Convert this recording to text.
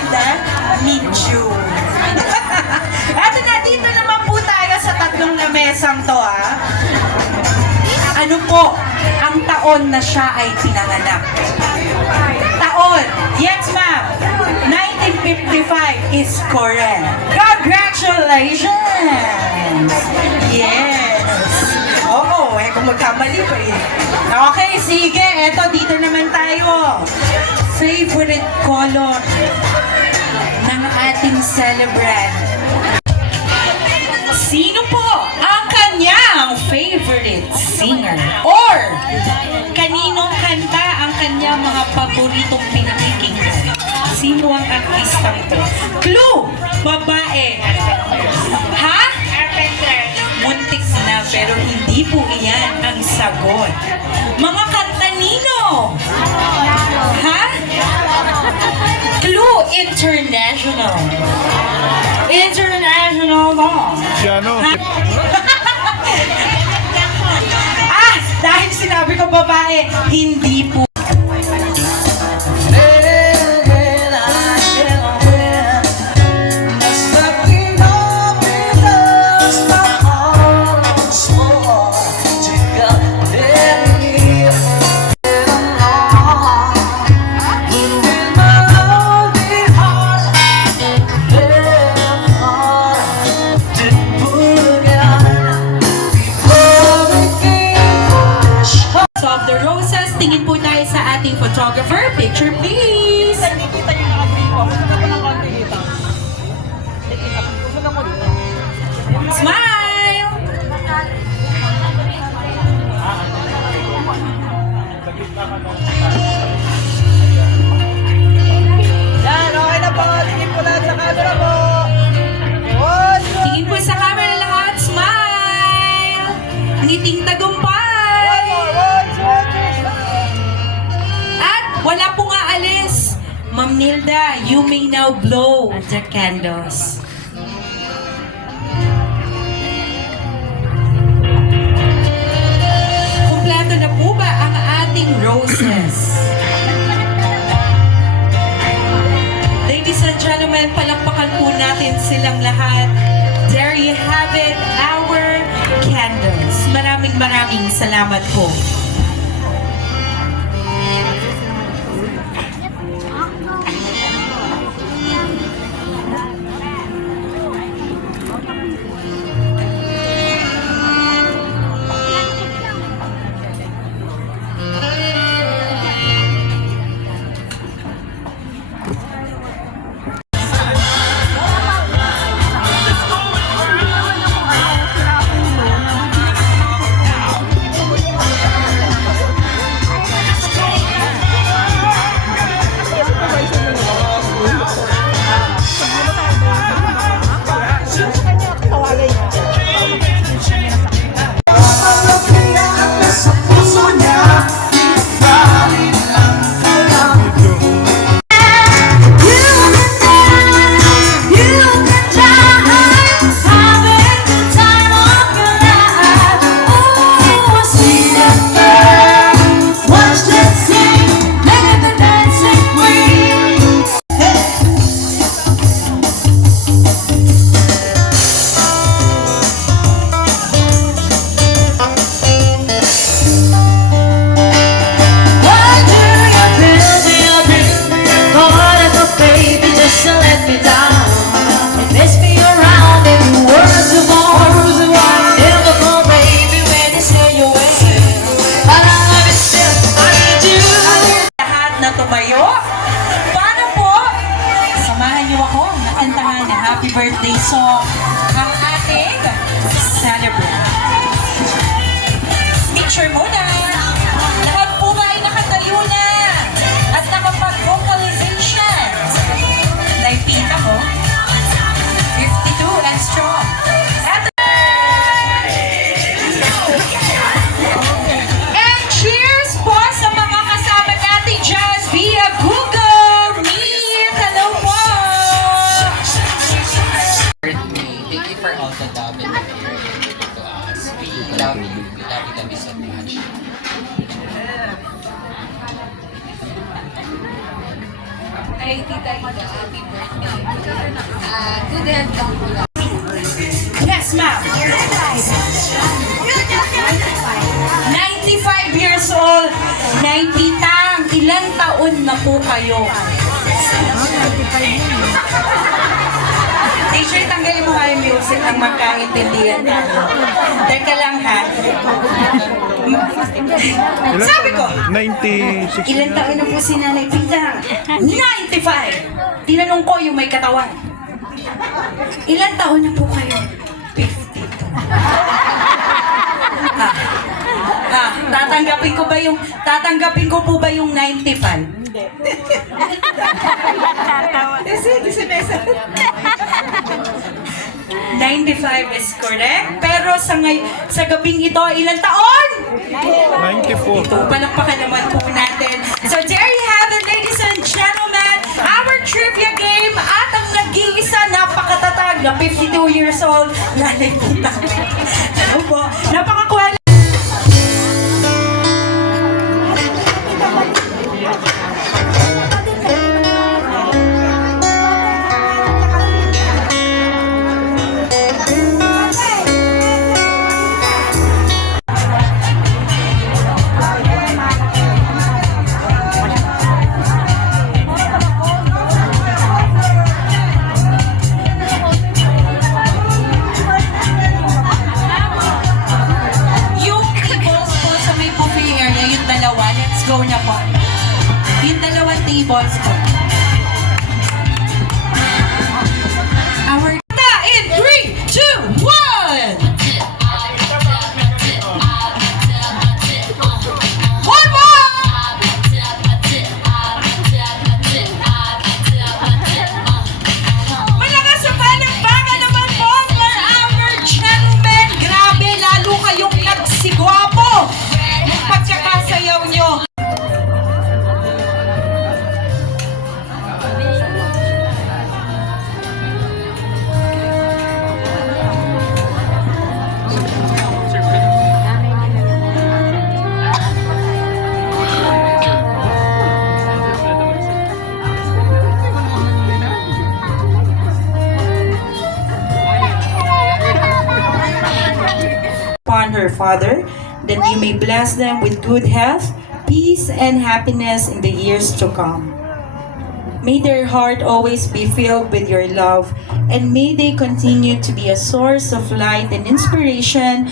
Mamelda Minju. At dito naman po tayo sa tatlong lamesang to, Ano po ang taon na siya ay pinanganak? Taon, yes ma'am, 1955 is correct. Congratulations! Yes! Oo, kung magkamali pa rin. Okay, sige, eto, dito naman tayo. Favorite color ng ating celebrant. Sino po ang kanyang favorite singer? Or kaninong kanta ang kanyang mga paboritong pinakikinggan? Sino ang artistang ito? Clue! Babae. Ha? Muntik na, pero hindi po iyan ang sagot. Mga kanta nino? Ha? Clue, international. International mo. Piano. Dahil sinabi ko babae, hindi po. Tingin po tayo sa ating photographer. Picture please! Smile! Yan, okay na po. Tingin po lahat sa camera po. Tingin po sa camera lahat. Smile! Ngiting tagumpay! Wala pong aalis. Ma'am Nilda, you may now blow the candles. Kumpleto na po ba ang ating roses? Ladies and gentlemen, palakpakan po natin silang lahat. There you have it, our candles. Maraming salamat po. Happy birthday song ang ating celebrant. Picture muna. Lahat po ba ay nakatayo na at nakapag-vocalization? Naipita ko. 52 and strong. And cheers po sa mga kasama natin dyan via Google Meet. Hello po. Thank you for all the love and the care you give to us. We love you. We love you guys so much. Yes, ma'am. 95 years old. 90 tang. Ilan taon na po kayo? Teacher, tanggalin mo nga yung music ng magkaintindihan tayo. Teka lang ha. Sabi ko, 96. ilan taon na po si Nanay Pita? 95! Tinanong ko yung may katawan. Ilan taon na po kayo? 52. Tatanggapin ko po ba yung 95? Kasi mesa. 95 is correct. Pero sa gabing ito, ilang taon? 94. Ito, palakpakan naman po natin. So there you have it, ladies and gentlemen, our trivia game at ang nag-iisa napakatatag na 52 years old, Nanay Pita. Ano po? Napakakuha. Yung tables po sa may buffet area, yung dalawa, let's go na po. Yung dalawang tables po. Our in 3, 2, 1! One more! Malakas sa palakpakan naman po for our gentlemen. Grabe, lalo kayong nagsigwapo. Yung pagkakasayaw nyo. Upon her father, that you may bless them with good health, peace, and happiness in the years to come. May their heart always be filled with your love, and may they continue to be a source of light and inspiration